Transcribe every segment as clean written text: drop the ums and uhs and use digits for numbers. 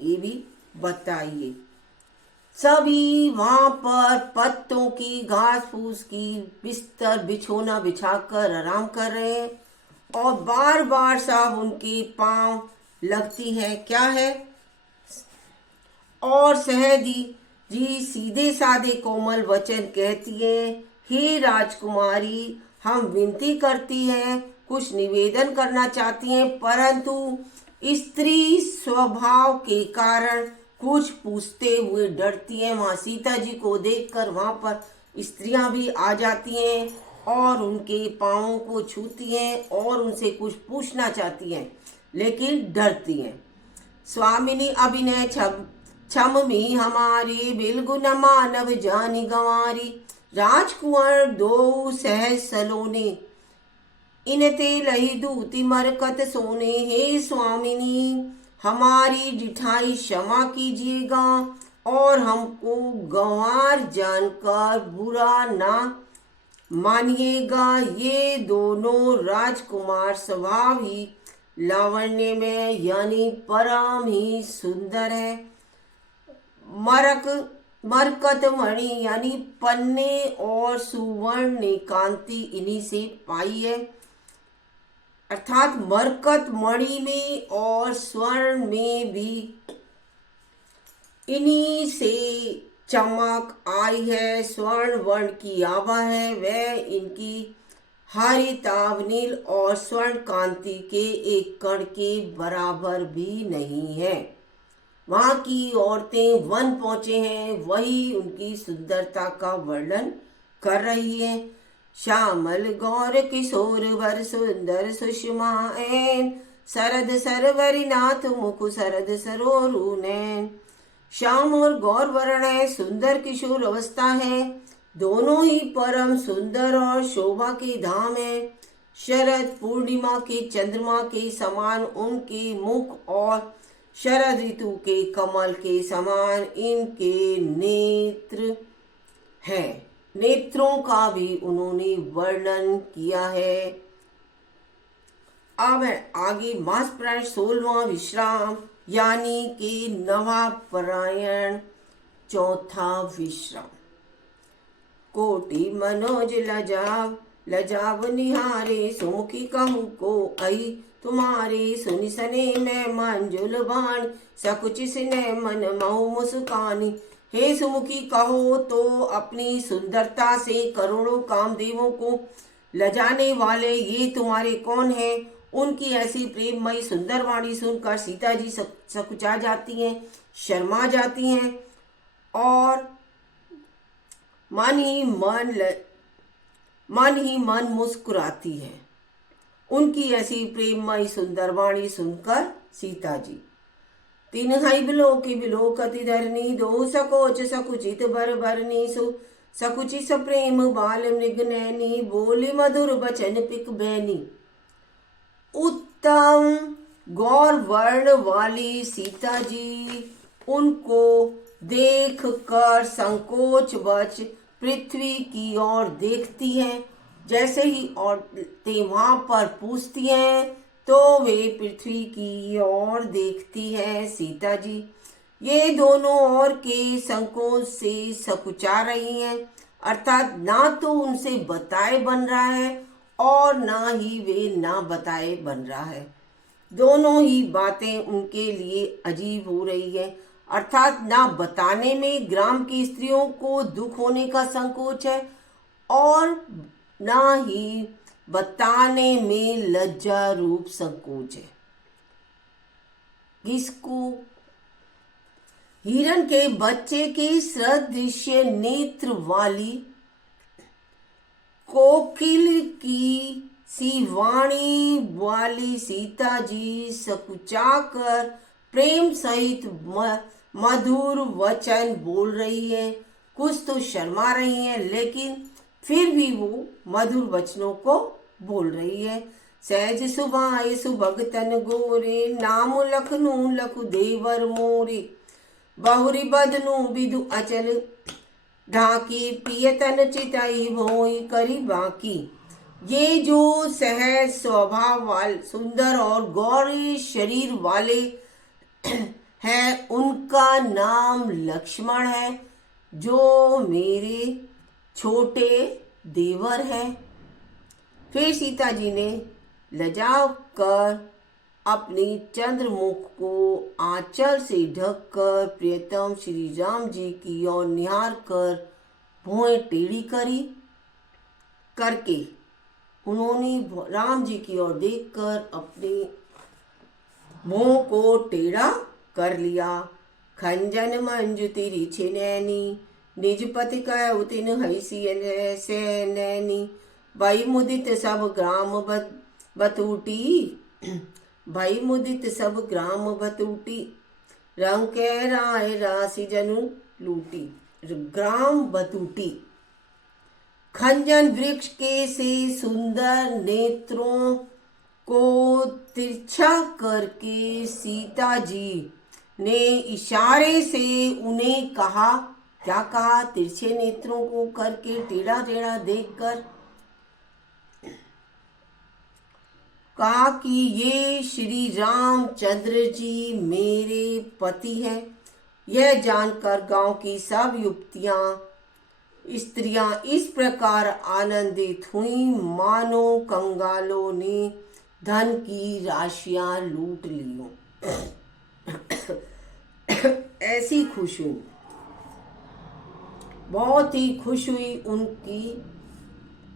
ये भी बताइए। सभी वहां पर पत्तों की, घास फूस की बिस्तर बिछोना बिछाकर आराम कर रहे हैं और बार बार साहब उनके पांव लगती है। क्या है? और सहदी जी सीधे साधे कोमल वचन कहती है, हे राजकुमारी, हम विनती करती हैं, कुछ निवेदन करना चाहती हैं, परंतु स्त्री स्वभाव के कारण कुछ पूछते हुए डरती हैं। वहाँ सीता जी को देखकर वहाँ पर स्त्रियां भी आ जाती हैं और उनके पाँवों को छूती हैं और उनसे कुछ पूछना चाहती हैं, लेकिन डरती हैं। स्वामिनी अभिनय छम में हमारे बिलगुन मानव जानी गंवारी, राजकुंवर दो सहज सलोने, इनते लही दूती मरकत सोने। हे स्वामिनी, हमारी जिठाई क्षमा कीजिएगा और हमको गंवार जानकर बुरा ना मानिएगा। ये दोनों राजकुमार स्वभाव ही लावण्य में यानी परम ही सुंदर है। मरकत मणि यानी पन्ने और सुवर्ण ने कांति इन्हीं से पाई है, अर्थात मरकत मणि में और स्वर्ण में भी इन्हीं से चमक आई है। स्वर्ण वर्ण की आभा है, वह इनकी हरिताभ नील और स्वर्ण कांति के एक कण के बराबर भी नहीं है। वहां की औरतें वन पहुंचे हैं, वही उनकी सुंदरता का वर्णन कर रही हैं। श्यामल गौर किशोर वर सुंदर सुषमाएन, शरद सरवरी नाथ मुख शरद सरोरु नैन। श्याम और गौर वर्ण है, सुंदर किशोर अवस्था है, दोनों ही परम सुंदर और शोभा के धाम है। शरद पूर्णिमा के चंद्रमा के समान उनके मुख और शरद ऋतु के कमल के समान इनके नेत्र हैं। नेत्रों का भी उन्होंने वर्णन किया है। अब आगे मास प्राण 16वां विश्राम यानी कि नवापरायण चौथा विश्राम। कोटि मनोज लजाव निहारे, सुमुखी कहूँ को आई तुम्हारे। सुनि सने मैं मंजुल बाण, सकुच सिने मन महु मुस्कानी। हे सुमुखी, कहो तो अपनी सुंदरता से करोड़ों कामदेवों को लजाने वाले ये तुम्हारे कौन हैं? उनकी ऐसी प्रेममयी सुंदर वाणी सुनकर सीता जी सकुचा जाती हैं, शर्मा जाती हैं और मन ही मन मुस्कुराती है। उनकी ऐसी प्रेममयी सुंदर वाणी सुनकर सीता जी तीन हई बिलोकति धरनी, दो सकोच सकुचित बर बरनी। सकुचि सप्रेम बाल मृग नैनी, बोली मधुर बचन पिक बैनी। उत्तम गौर वर्ण वाली सीता जी उनको देख कर संकोच वच पृथ्वी की ओर देखती हैं। जैसे ही औरतें वहां पर पूछती हैं तो वे पृथ्वी की ओर देखती हैं। सीता जी ये दोनों और के संकोच से सकुचा रही हैं, अर्थात ना तो उनसे बताए बन रहा है और ना ही वे ना बताए बन रहा है। दोनों ही बातें उनके लिए अजीब हो रही है, अर्थात ना बताने में ग्राम की स्त्रियों को दुख होने का संकोच है और ना ही बताने में लज्जा रूप संकोच है। किसको? हिरण के बच्चे के सदृश्य नेत्र वाली कोकिल की सी वाणी वाली सीता जी सकुचाकर प्रेम सहित मधुर वचन बोल रही है। कुछ तो शर्मा रही है, लेकिन फिर भी वो मधुर वचनों को बोल रही है। सहज सुभाए सुभगतन गोरे, नाम लखनू लखु देवर मोरे। बहुरी बदनु बिदु अचल ढाकी, पियतन चिताई भोई करी बाकी। ये जो सहज स्वभाव वाले सुंदर और गौरी शरीर वाले है, उनका नाम लक्ष्मण है, जो मेरे छोटे देवर है। फिर सीता जी ने लजा कर अपनी चंद्रमुख को आंचल से ढककर प्रियतम श्री राम जी की ओर निहार कर भुएं टेढ़ी करके उन्होंने राम जी की ओर देखकर अपने मुंह को टेढ़ा कर लिया। खंजन मंजु तिरी छिनैनी, निज पति कह उतिन हैसी सैनैनी, भई मुदित सब ग्राम बतूटी, भई मुदित सब ग्राम बतूटी, रंग के राय राशि जनु लूटी। ग्राम बतूटी खंजन वृक्ष के से सुंदर नेत्रों को तिरछा करके सीता जी ने इशारे से उन्हें कहा। क्या कहा? तिरछे नेत्रों को करके टेढ़ा टेढ़ा देखकर कहा कि ये श्री रामचंद्र जी मेरे पति हैं। यह जानकर गांव की सब स्त्रियां इस प्रकार आनंदित हुई मानो कंगालों ने धन की राशियां लूट ली। ऐसी खुश हुई, बहुत ही खुश हुई उनकी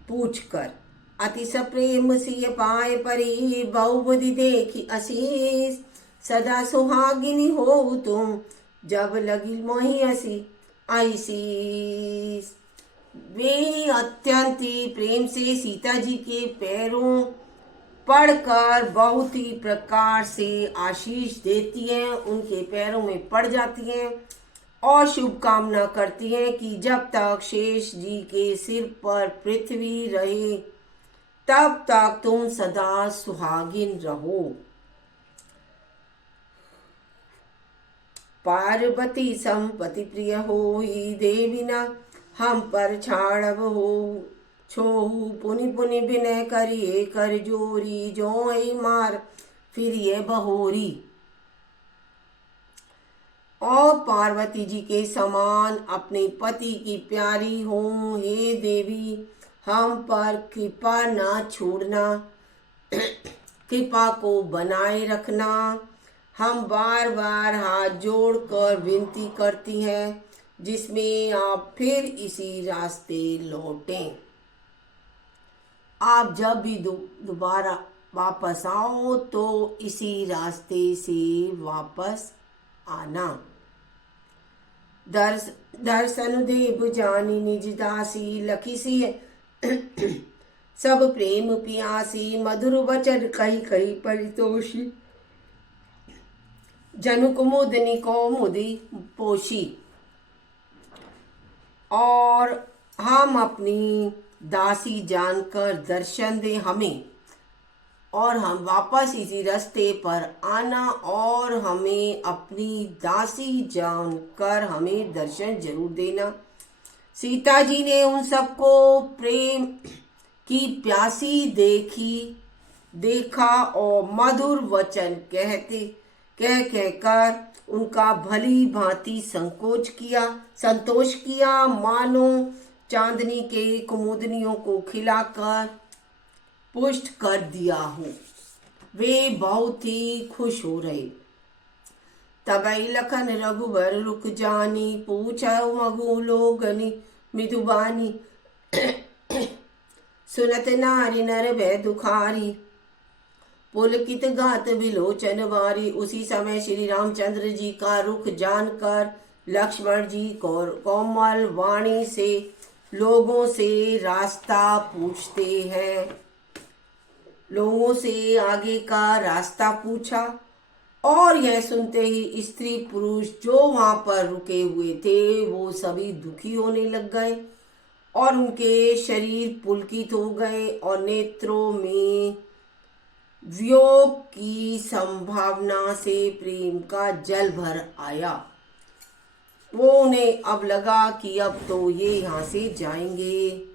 पूछकर। अति सप्रेम सिय पाए परी, बहुबुद्धि देखी असीस, सदा सुहागिनी हो तुम, जब लगी मोहि असी आईसीस। वे अत्यंत ही प्रेम से सीता जी के पैरों पड़कर बहुत ही प्रकार से आशीष देती हैं, उनके पैरों में पड़ जाती हैं और शुभकामना करती हैं कि जब तक शेष जी के सिर पर पृथ्वी रहे तब तक तुम सदा सुहागिन रहो। पार्वती संपति प्रिय होई, देवी न हम पर छाड़ब हो छोहू, पुनि पुनि विनय करिए कर जोरी, जो मार फिर ये बहोरी। और पार्वती जी के समान अपने पति की प्यारी हो, हे देवी हम पर कृपा ना छोड़ना, कृपा को बनाए रखना। हम बार बार हाथ जोड़कर विनती करती हैं, जिसमें आप फिर इसी रास्ते लौटें। आप जब भी दोबारा वापस आओ तो इसी रास्ते से वापस आना। दर्शन देव जानी निज दासी, लखी सी सब प्रेम पियासी, मधुर वचन कही कही परितोषी, जनु कुमुदनी को मुदी पोषी। और हम अपनी दासी जानकर दर्शन दे हमें, और हम वापस इसी रास्ते पर आना, और हमें अपनी दासी जानकर हमें दर्शन जरूर देना। सीता जी ने उन सबको प्रेम की प्यासी देखा और मधुर वचन कहकर उनका भली भांति संतोष किया, मानो चांदनी के कुमुदनियों को खिलाकर पुष्ट कर दिया हो। वे बहुत ही खुश हो रहे। तबई लखन रघुबर रुक जानी, पूछा मगु लोगनी मृदुबानी, सुनत नारी नर भय दुखारी, पुलकित गात विलोचन बारी। उसी समय श्री रामचंद्र जी का रुख जानकर लक्ष्मण जी कोमल वाणी से लोगों से रास्ता पूछते हैं। लोगों से आगे का रास्ता पूछा, और यह सुनते ही स्त्री पुरुष जो वहां पर रुके हुए थे वो सभी दुखी होने लग गए, और उनके शरीर पुलकित हो गए, और नेत्रों में वियोग की संभावना से प्रेम का जल भर आया। वो उन्हें अब लगा कि अब तो ये यहाँ से जाएंगे।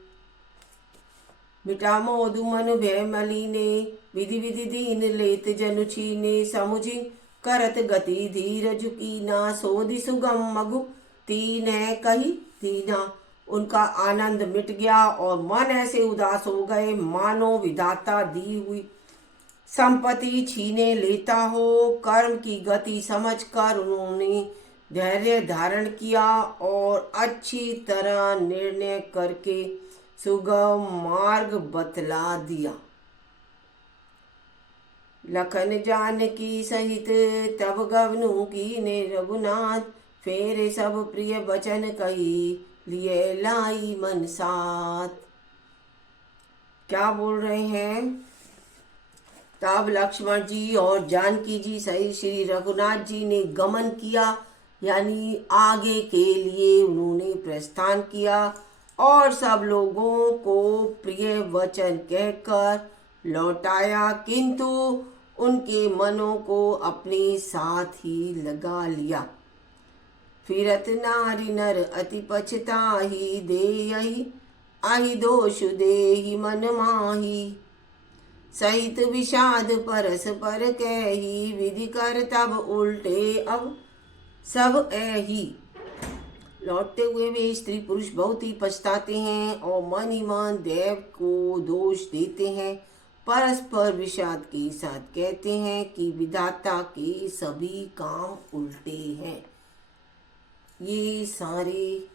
मिटा मोदु मन भय मलीने, विधि विधि दीन लेत जनु छीने, समुझि करत गति धीर झुकी ना, सोधि सुगम मगु तीन है कही दीना। उनका आनंद मिट गया और मन ऐसे उदास हो गए मानो विधाता दी हुई संपत्ति छीने लेता हो। कर्म की गति समझकर उन्होंने धैर्य धारण किया और अच्छी तरह निर्णय करके सुगम मार्ग बतला दिया। लखन जानकी सहित तब गवनु कीने रघुनाथ, फेरे सब प्रिय वचन कही लिए लाई मन साथ। क्या बोल रहे हैं? तब लक्ष्मण जी और जानकी जी सहित श्री रघुनाथ जी ने गमन किया, यानी आगे के लिए उन्होंने प्रस्थान किया और सब लोगों को प्रिय वचन कहकर लौटाया, किंतु उनके मनों को अपने साथ ही लगा लिया। फिरत नारी नर अति पछताही, देहि आहि दोष देहि मन माही। सहित विषाद परस पर कही, विधि कर तब उल्टे अब सब ऐही। लौटते हुए वे स्त्री पुरुष बहुत ही पछताते हैं और मन ही मन देव को दोष देते हैं। परस्पर विषाद के साथ कहते हैं कि विधाता के सभी काम उल्टे हैं। ये सारे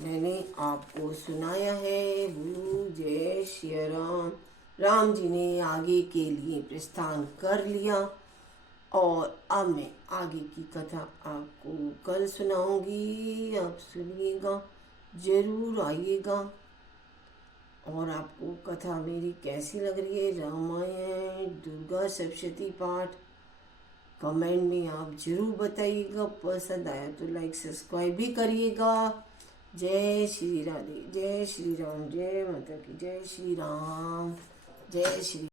मैंने आपको सुनाया है। गुरु जय श्री राम। राम जी ने आगे के लिए प्रस्थान कर लिया और अब मैं आगे की कथा आपको कल सुनाऊंगी। आप सुनिएगा, जरूर आइएगा। और आपको कथा मेरी कैसी लग रही है, रामायण, दुर्गा सप्तशती पाठ, कमेंट में आप जरूर बताइएगा। पसंद आया तो लाइक सब्सक्राइब भी करिएगा। जय श्री राधे, जय श्री राम, जय माता की, जय श्री राम, जय श्री